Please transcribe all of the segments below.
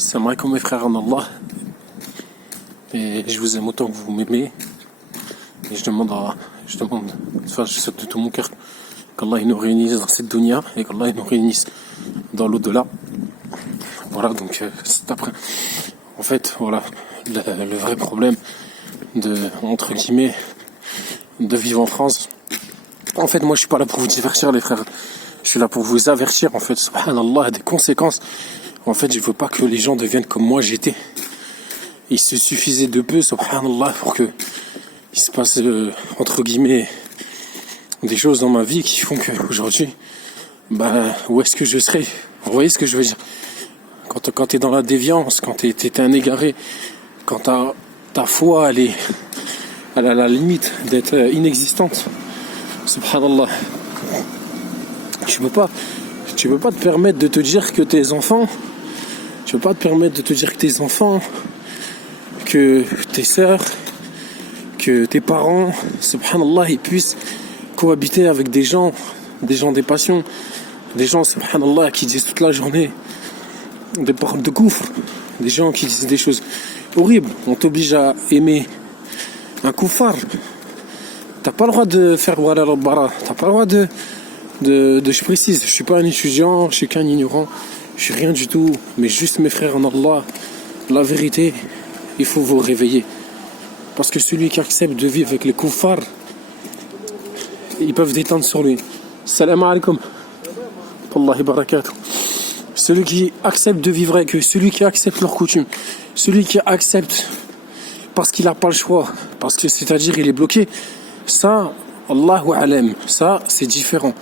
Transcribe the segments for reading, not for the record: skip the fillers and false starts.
Salam alaikum mes frères en Allah. Et je vous aime autant que vous m'aimez. Et je demande, enfin je souhaite de tout mon cœur qu'Allah nous réunisse dans cette dunya et qu'Allah nous réunisse dans l'au-delà. Voilà, donc c'est après. En fait, voilà, le vrai problème entre guillemets, de vivre en France. En fait, moi je suis pas là pour vous divertir les frères. Je suis là pour vous avertir, en fait, subhanallah, des conséquences. En fait, je veux pas que les gens deviennent comme moi j'étais. Il se suffisait de peu, subhanallah, pour que il se passe, entre guillemets, des choses dans ma vie qui font qu'aujourd'hui, où est-ce que je serai? Vous voyez ce que je veux dire? Quand t'es dans la déviance, quand t'es un égaré, quand ta foi, elle a la limite d'être inexistante, subhanallah, tu peux pas te permettre de te dire que tes enfants, que tes sœurs, que tes parents, subhanallah, ils puissent cohabiter avec des gens des passions, des gens, subhanallah, qui disent toute la journée des paroles de gouffre, des gens qui disent des choses horribles. On t'oblige à aimer un koufar. T'as pas le droit de faire wala al-bara. T'as pas le droit de je précise, je suis pas un étudiant, je suis qu'un ignorant, je suis rien du tout, mais juste mes frères en Allah, la vérité, il faut vous réveiller. Parce que celui qui accepte de vivre avec les koufars, ils peuvent détendre sur lui. Salam alaikum. Wallahi barakatuh. Celui qui accepte de vivre avec eux, celui qui accepte leurs coutumes, celui qui accepte parce qu'il n'a pas le choix, parce que c'est-à-dire il est bloqué, ça, Allahu alam, ça c'est différent.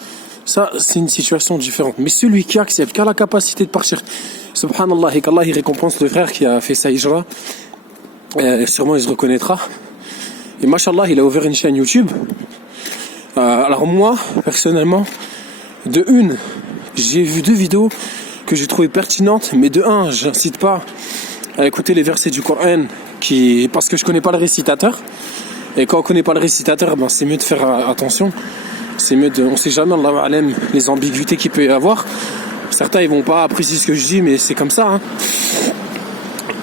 Ça, c'est une situation différente. Mais celui qui accepte, qui a la capacité de partir, subhanallah, et qu'Allah il récompense le frère qui a fait sa hijra, sûrement il se reconnaîtra. Et mashallah, il a ouvert une chaîne YouTube. Alors moi, personnellement, j'ai vu 2 vidéos que j'ai trouvées pertinentes, mais j'incite pas à écouter les versets du Coran, parce que je connais pas le récitateur. Et quand on connaît pas le récitateur, c'est mieux de faire attention. C'est mieux on sait jamais, Allahu alam, les ambiguïtés qu'il peut y avoir. Certains ils vont pas apprécier ce que je dis, mais c'est comme ça, hein.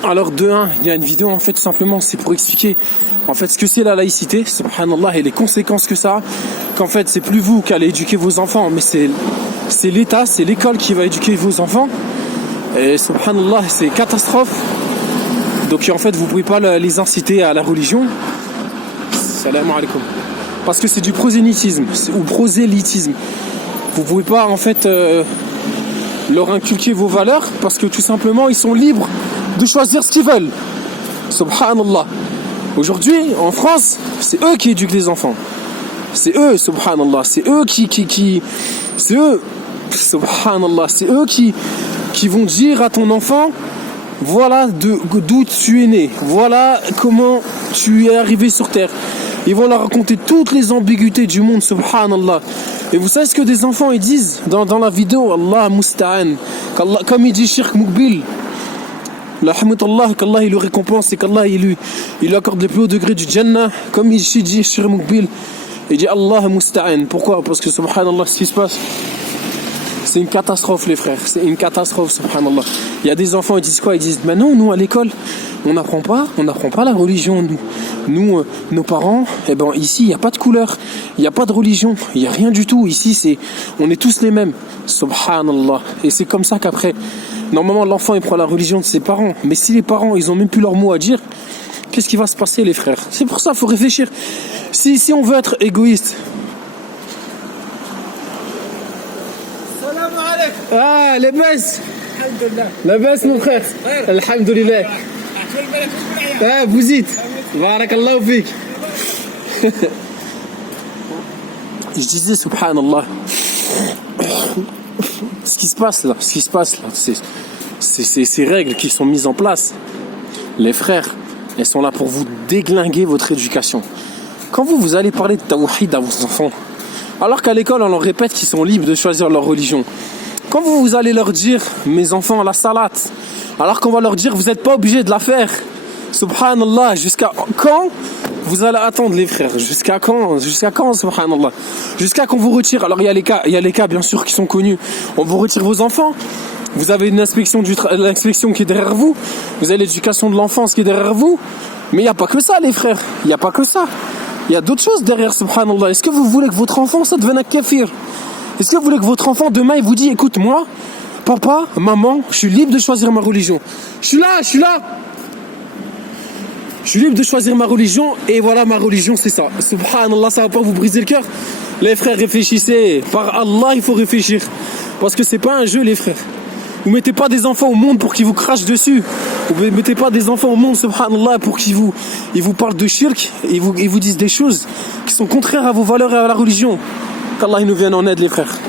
Alors il y a une vidéo, en fait, tout simplement, c'est pour expliquer en fait ce que c'est la laïcité, subhanallah, et les conséquences que ça a. Qu'en fait c'est plus vous qui allez éduquer vos enfants, mais c'est l'État, c'est l'école qui va éduquer vos enfants. Et subhanallah, c'est catastrophe. Donc en fait vous pouvez pas les inciter à la religion. Salam alaikum. Parce que c'est du prosélytisme ou prosélytisme. Vous pouvez pas en fait leur inculquer vos valeurs, parce que tout simplement ils sont libres de choisir ce qu'ils veulent. Subhanallah. Aujourd'hui en France, c'est eux qui éduquent les enfants. C'est eux, subhanallah, c'est eux qui vont dire à ton enfant, voilà d'où tu es né, voilà comment tu es arrivé sur terre. Ils vont leur raconter toutes les ambiguïtés du monde, subhanallah. Et vous savez ce que des enfants ils disent dans la vidéo? Allah musta'an. Comme il dit Shirk Mukbil, qu'Allah il le récompense et qu'Allah il lui accorde le plus haut degré du Jannah. Comme il dit Shirk Mukbil, il dit Allah musta'an. Pourquoi? Parce que subhanallah, ce qui se passe, c'est une catastrophe les frères, c'est une catastrophe, subhanallah. Il y a des enfants, ils disent quoi? Ils disent, mais non, nous à l'école, on n'apprend pas la religion, nous nos parents, ici, il n'y a pas de couleur, il n'y a pas de religion, il n'y a rien du tout, ici, on est tous les mêmes, subhanallah. Et c'est comme ça qu'après, normalement, l'enfant, il prend la religion de ses parents, mais si les parents, ils ont même plus leur mot à dire, qu'est-ce qui va se passer les frères? C'est pour ça, il faut réfléchir. Si on veut être égoïste, ah, les baisses. La baisse mon frère. Alhamdulillah. Ah, vous dites. Barakallahu fik. Je disais subhanallah. Ce qui se passe là, c'est ces règles qui sont mises en place. Les frères, elles sont là pour vous déglinguer votre éducation. Quand vous allez parler de tawhid à vos enfants, alors qu'à l'école on leur répète qu'ils sont libres de choisir leur religion. Quand vous allez leur dire, mes enfants, la salat, alors qu'on va leur dire, vous n'êtes pas obligés de la faire. Subhanallah, jusqu'à quand vous allez attendre les frères? Jusqu'à quand, subhanallah? Jusqu'à qu'on vous retire. Alors il y a les cas bien sûr qui sont connus. On vous retire vos enfants. Vous avez l'inspection l'inspection qui est derrière vous. Vous avez l'éducation de l'enfance qui est derrière vous. Mais il n'y a pas que ça, les frères. Il n'y a pas que ça. Il y a d'autres choses derrière, subhanallah. Est-ce que vous voulez que votre enfant, ça devienne un kafir? Est-ce que vous voulez que votre enfant, demain, il vous dit, écoute, moi, papa, maman, je suis libre de choisir ma religion. Je suis là. Je suis libre de choisir ma religion, et voilà, ma religion, c'est ça. Subhanallah, ça va pas vous briser le cœur? Les frères, réfléchissez. Par Allah, il faut réfléchir. Parce que c'est pas un jeu, les frères. Vous mettez pas des enfants au monde pour qu'ils vous crachent dessus. Vous mettez pas des enfants au monde, subhanallah, pour qu'ils vous parlent de shirk, et vous disent des choses qui sont contraires à vos valeurs et à la religion. Qu'Allah nous vienne en aide, les frères.